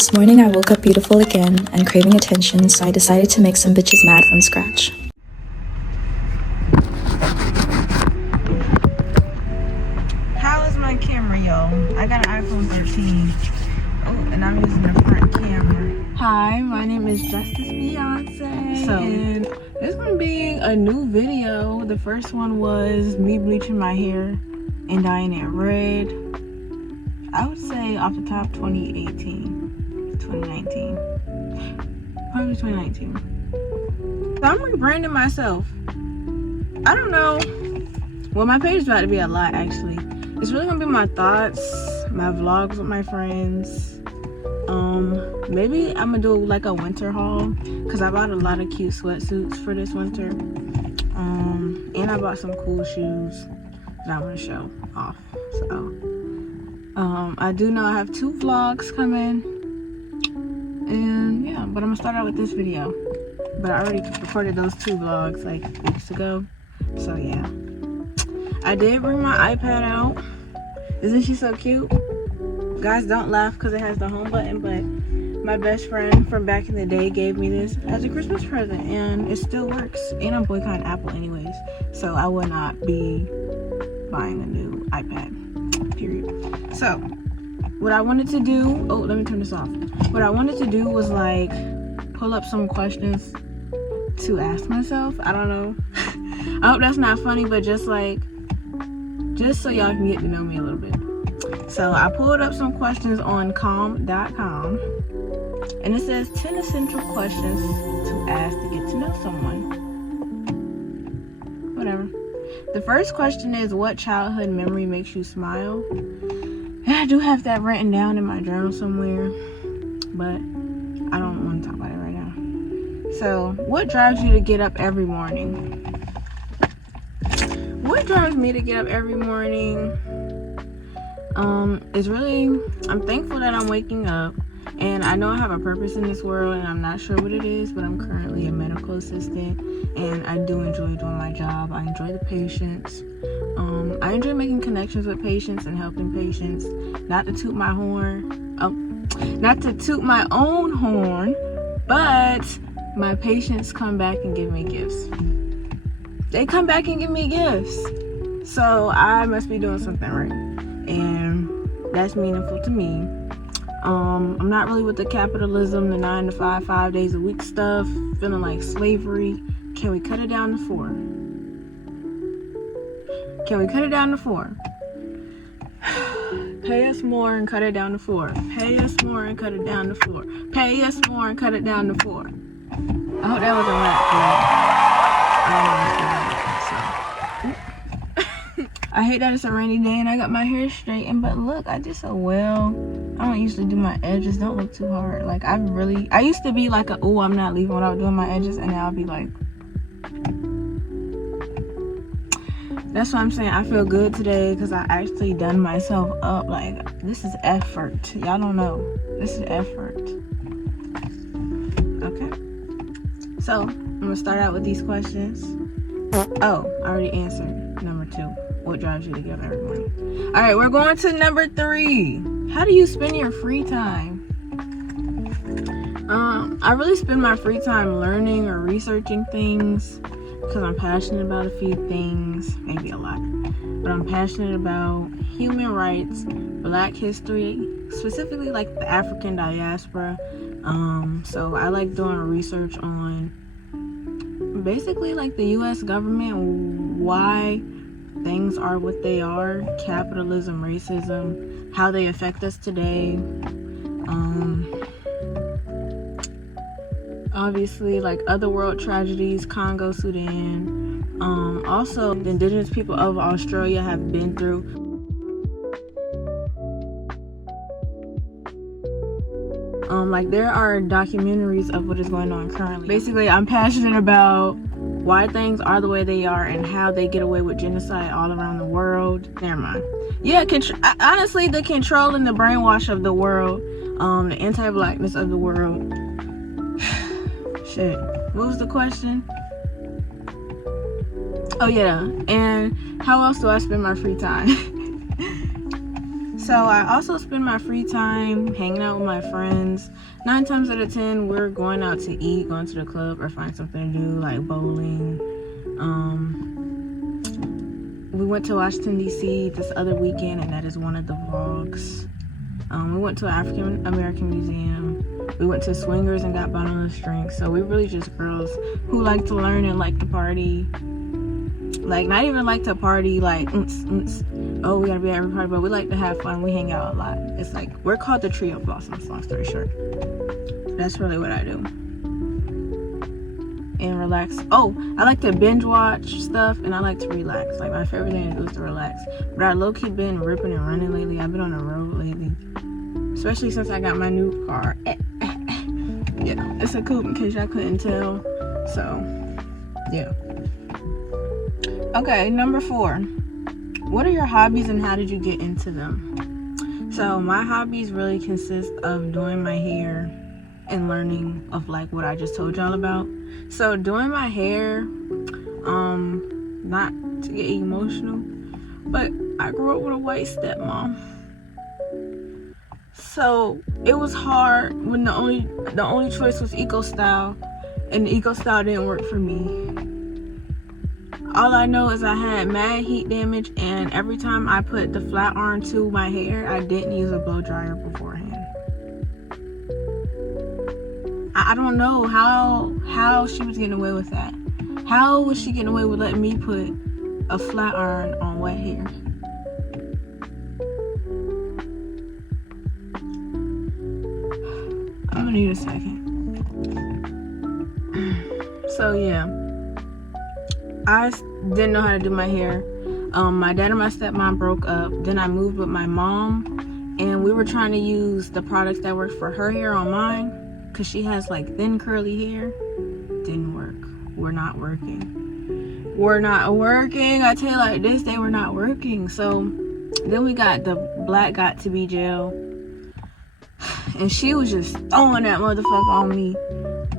This morning I woke up beautiful again and craving attention, so I decided to make some bitches mad from scratch. How is my camera, yo? I got an iPhone 13. Oh, and I'm using the front camera. Hi, my name is Justice Beyonce. And this gonna be a new video. The first one was me bleaching my hair and dyeing it red. I would say off the top 2018, 2019, probably 2019. So I'm rebranding myself. I don't know. Well, my page is about to be a lot actually. It's really gonna be my thoughts, my vlogs with my friends. Maybe I'm gonna do like a winter haul because I bought a lot of cute sweatsuits for this winter. And I bought some cool shoes that I'm gonna show off. So I do know I have 2 vlogs coming, and yeah, but I'm gonna start out with this video. But I already recorded those 2 vlogs like weeks ago, so yeah. I did bring my iPad out. Isn't she so cute? Guys, don't laugh because it has the home button, but my best friend from back in the day gave me this as a Christmas present, and it still works. And I'm boycotting Apple anyways, so I will not be buying a new iPad, period. So what I wanted to do, oh, let me turn this off. What I wanted to do was like pull up some questions to ask myself. I don't know. I hope that's not funny, but just so y'all can get to know me a little bit. So I pulled up some questions on calm.com, and it says 10 essential questions to ask to get to know someone. Whatever. The first question is, what childhood memory makes you smile? And I do have that written down in my journal somewhere, but I don't want to talk about it right now. So, what drives you to get up every morning? What drives me to get up every morning is really, I'm thankful that I'm waking up, and I know I have a purpose in this world, and I'm not sure what it is, but I'm currently a medical assistant, and I do enjoy doing my job. I enjoy the patients. I enjoy making connections with patients and helping patients. Not to toot my own horn, but my patients come back and give me gifts. They come back and give me gifts. So I must be doing something right. And that's meaningful to me. I'm not really with the capitalism, the 9 to 5, 5 days a week stuff, feeling like slavery. Can we cut it down to 4? Can we cut it down to 4? Pay us more and cut it down to 4. Pay us more and cut it down to 4. Pay us more and cut it down to 4. I hope that wasn't rap, but I hate that it's a rainy day and I got my hair straightened, but look, I did so well. I don't usually do my edges, don't look too hard. Like I used to be like I'm not leaving without doing my edges, and now I'll be like, that's what I'm saying. I feel good today because I actually done myself up. Like, this is effort. Y'all don't know. This is effort. Okay. So, I'm going to start out with these questions. Oh, I already answered number 2. What drives you to get up every morning? All right, we're going to number 3. How do you spend your free time? I really spend my free time learning or researching things because I'm passionate about a few things, maybe a lot, but I'm passionate about human rights, Black history, specifically like the African diaspora. So I like doing research on basically like the US government, why things are what they are, capitalism, racism, how they affect us today. Obviously like other world tragedies, Congo, Sudan. Also the indigenous people of Australia have been through. Like there are documentaries of what is going on currently. Basically, I'm passionate about why things are the way they are and how they get away with genocide all around the world. Never mind. Yeah, honestly, the control and the brainwash of the world, the anti-blackness of the world. Shit. What was the question? Oh yeah, and how else do I spend my free time? So I also spend my free time hanging out with my friends. 9 times out of 10, we're going out to eat, going to the club, or find something to do, like bowling. We went to Washington, D.C. this other weekend, and that is one of the vlogs. We went to an African American museum. We went to Swingers and got bottomless drinks. So we really just girls who like to learn and like to party. Like, not even like to party like oh, we gotta be at every party, but we like to have fun. We hang out a lot. It's like, we're called the Trio Blossoms, long story short. That's really what I do. And relax. Oh, I like to binge watch stuff, and I like to relax. Like, my favorite thing to do is to relax. But I low-key been ripping and running lately. I've been on the road lately, especially since I got my new car. Yeah, it's a coupe in case y'all couldn't tell. So yeah. Okay, number 4. What are your hobbies and how did you get into them? So my hobbies really consist of doing my hair and learning of like what I just told y'all about. So doing my hair, not to get emotional, but I grew up with a white stepmom. So it was hard when the only choice was Eco Style, and the Eco Style didn't work for me. All I know is I had mad heat damage, and every time I put the flat iron to my hair, I didn't use a blow dryer beforehand. I don't know how she was getting away with that. How was she getting away with letting me put a flat iron on wet hair? I'm gonna need a second. So yeah, I didn't know how to do my hair. My dad and my stepmom broke up. Then I moved with my mom, and we were trying to use the products that worked for her hair on mine, because she has like thin curly hair. Didn't work. We're not working. I tell you like this, they were not working. So then we got the Black Got to Be gel, and she was just throwing that motherfucker on me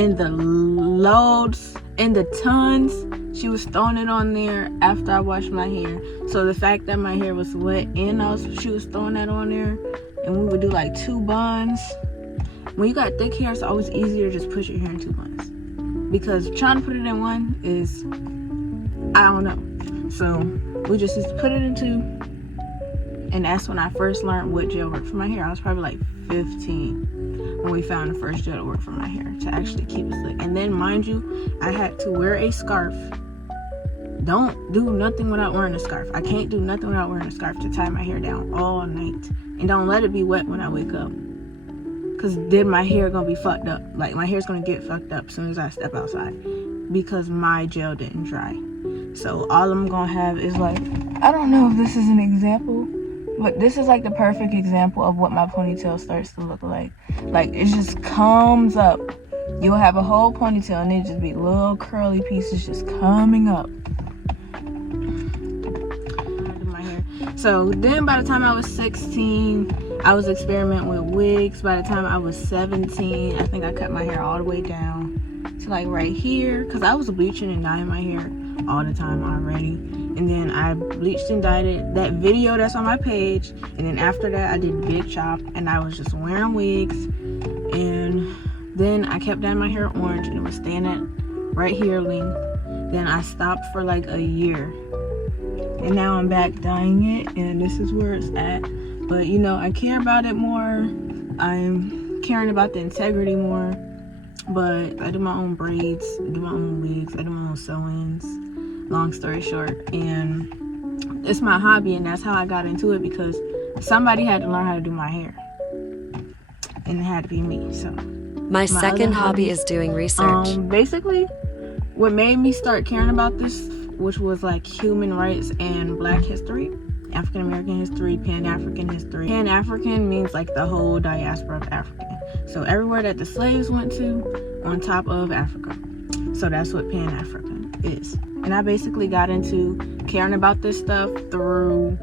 in the loads, in the tons. She was throwing it on there after I washed my hair. So the fact that my hair was wet and she was throwing that on there, and we would do like 2 buns. When you got thick hair, it's always easier to just push your hair in 2 buns, because trying to put it in one is, I don't know. So we just used to put it in 2, and that's when I first learned what gel worked for my hair. I was probably like 15 when we found the first gel that worked for my hair to actually keep it slick. And then, mind you, I had to wear a scarf. Don't do nothing without wearing a scarf. I can't do nothing without wearing a scarf to tie my hair down all night. And don't let it be wet when I wake up, because then my hair gonna be fucked up. Like, my hair's gonna get fucked up as soon as I step outside, because my gel didn't dry. So all I'm gonna have is like, I don't know if this is an example, but this is like the perfect example of what my ponytail starts to look like. Like, it just comes up. You'll have a whole ponytail and it just be little curly pieces just coming up. So then by the time I was 16, I was experimenting with wigs. By the time I was 17, I think I cut my hair all the way down to like right here, because I was bleaching and dyeing my hair all the time already. And then I bleached and dyed it. That video that's on my page. And then after that, I did big chop, and I was just wearing wigs. And then I kept dyeing my hair orange, and it was staying at right here length. Then I stopped for like a year, and now I'm back dyeing it, and this is where it's at. But you know, I care about it more. I'm caring about the integrity more. But I do my own braids, I do my own wigs, I do my own sew-ins, long story short. And it's my hobby, and that's how I got into it, because somebody had to learn how to do my hair, and it had to be me. So my second hobby is doing research. Basically, what made me start caring about this, which was like human rights and Black history, African American history, Pan-African history. Pan-African means like the whole diaspora of Africa. So everywhere that the slaves went to on top of Africa. So that's what Pan-African is. And I basically got into caring about this stuff through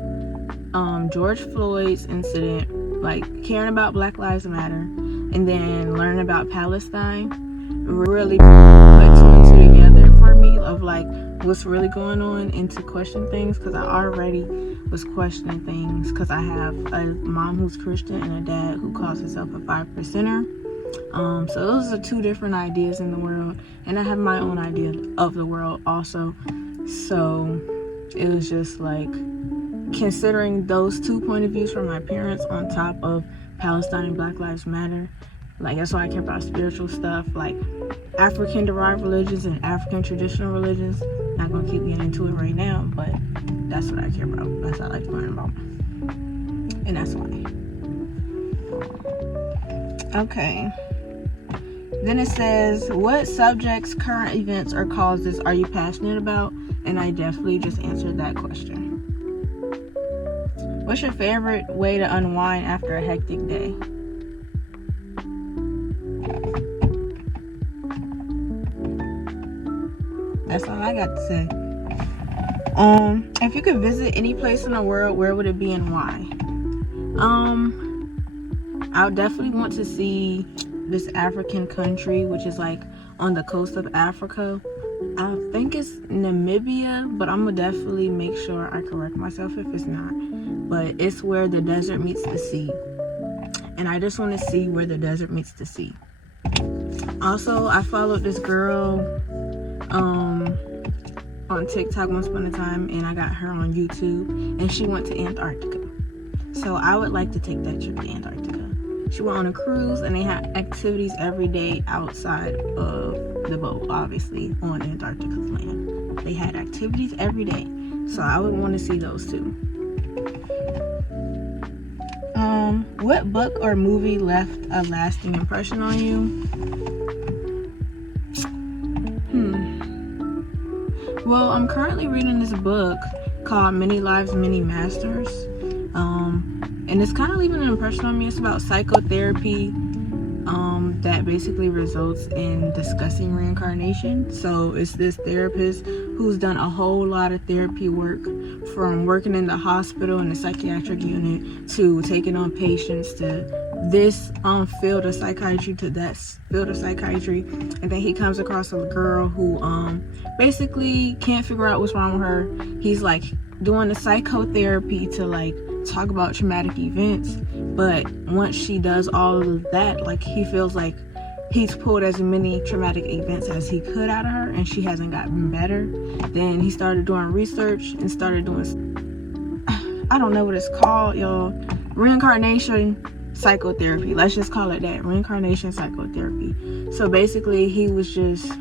George Floyd's incident, like caring about Black Lives Matter, and then learning about Palestine. Really put 2 and 2 together for inform me of like what's really going on and to question things, because I already was questioning things because I have a mom who's Christian and a dad who calls himself a 5%er. So those are two different ideas in the world, and I have my own idea of the world also. So it was just like considering those two point of views from my parents on top of Palestine and Black Lives Matter. Like, that's why I care about spiritual stuff, like African derived religions and African traditional religions. Not gonna keep getting into it right now, but that's what I care about. That's what I like to learn about, and that's why. Okay. Then it says, what subjects, current events, or causes are you passionate about? And I definitely just answered that question. What's your favorite way to unwind after a hectic day? That's all I got to say. If you could visit any place in the world, where would it be and why? I would definitely want to see this African country, which is like on the coast of Africa. I think it's Namibia, but I'm gonna definitely make sure I correct myself if it's not. But it's where the desert meets the sea, and I just want to see where the desert meets the sea. Also, I followed this girl on TikTok once upon a time, and I got her on YouTube, and she went to Antarctica. So I would like to take that trip to Antarctica. She went on a cruise, and they had activities every day outside of the boat, obviously, on Antarctica's land. They had activities every day. So I would want to see those too. What book or movie left a lasting impression on you? Well, I'm currently reading this book called Many Lives, Many Masters. And it's kind of leaving an impression on me. It's about psychotherapy that basically results in discussing reincarnation. So it's this therapist who's done a whole lot of therapy work, from working in the hospital in the psychiatric unit to taking on patients to this field of psychiatry to that field of psychiatry. And then he comes across a girl who basically can't figure out what's wrong with her. He's like doing the psychotherapy to like talk about traumatic events, but once she does all of that, like, he feels like he's pulled as many traumatic events as he could out of her, and she hasn't gotten better. Then he started doing research and started doing, I don't know what it's called, y'all, reincarnation psychotherapy. Let's just call it that, reincarnation psychotherapy. So basically he was just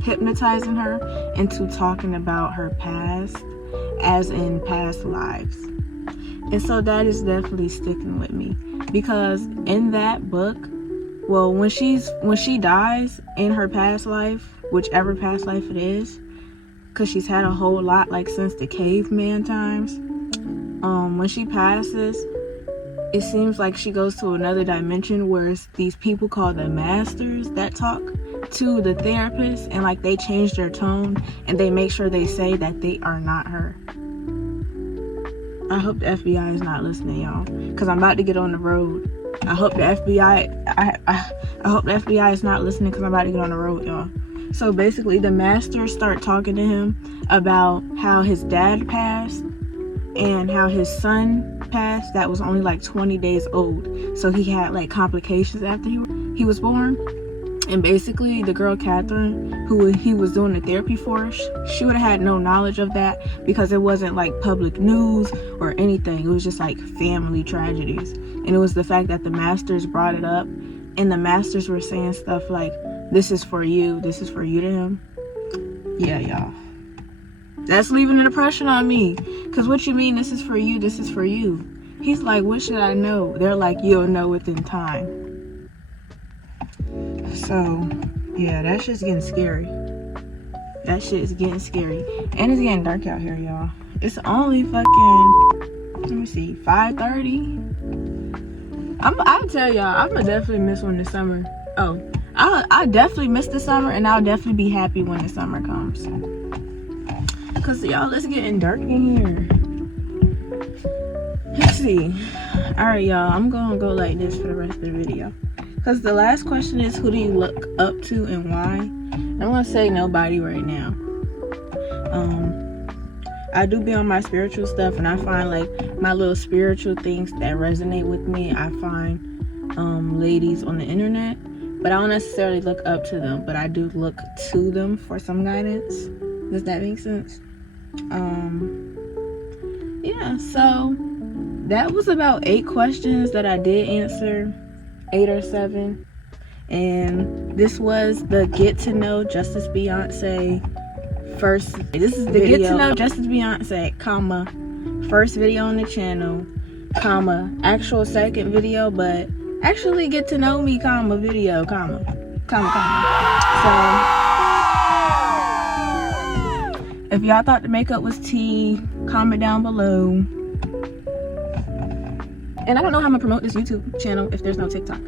hypnotizing her into talking about her past, as in past lives. And so that is definitely sticking with me, because in that book, well, when she dies in her past life, whichever past life it is, because she's had a whole lot, like, since the caveman times, when she passes, it seems like she goes to another dimension where it's these people called the masters that talk to the therapist, and like they change their tone and they make sure they say that they are not her. I hope the FBI is not listening, y'all, because I'm about to get on the road. I hope the FBI is not listening, because I'm about to get on the road, y'all. So basically the masters start talking to him about how his dad passed and how his son passed that was only like 20 days old. So he had like complications after he was born. And basically the girl Catherine, who he was doing the therapy for, she would have had no knowledge of that, because it wasn't like public news or anything. It was just like family tragedies. And it was the fact that the masters brought it up, and the masters were saying stuff like, this is for you to him. Yeah, y'all, that's leaving an impression on me. Because what you mean, this is for you? He's like, what should I know? They're like, you'll know within time. So yeah, that shit's getting scary. That shit is getting scary. And it's getting dark out here, y'all. It's only fucking, let me see, 5:30. I'll tell y'all, I'm gonna definitely miss when the summer, I'll definitely miss the summer, and I'll definitely be happy when the summer comes. Cause y'all, it's getting dark in here. Let's see. Alright, y'all, I'm gonna go like this for the rest of the video, because Because the last question is, who do you look up to and why? I'm gonna say nobody right now. I do be on my spiritual stuff, and I find like my little spiritual things that resonate with me. I find ladies on the internet, but I don't necessarily look up to them, but I do look to them for some guidance. Does that make sense? Yeah, so that was about 8 questions that I did answer, 8 or 7. And this was the Get to Know Justice Beyonce first. This is the Get to Know Justice Beyonce, comma, first video on the channel, comma, actual second video, but actually get to know me, comma, video, comma. So if y'all thought the makeup was tea, comment down below. And I don't know how I'm gonna promote this YouTube channel if there's no TikTok.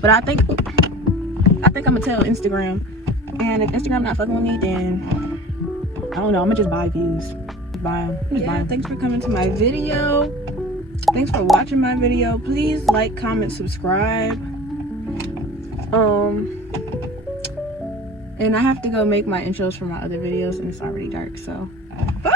But I think I'm gonna tell Instagram. And if Instagram not fucking with me, then I don't know, I'm gonna just buy views. Buy them. Thanks for coming to my video. Thanks for watching my video. Please like, comment, subscribe. And I have to go make my intros for my other videos, and it's already dark, so bye.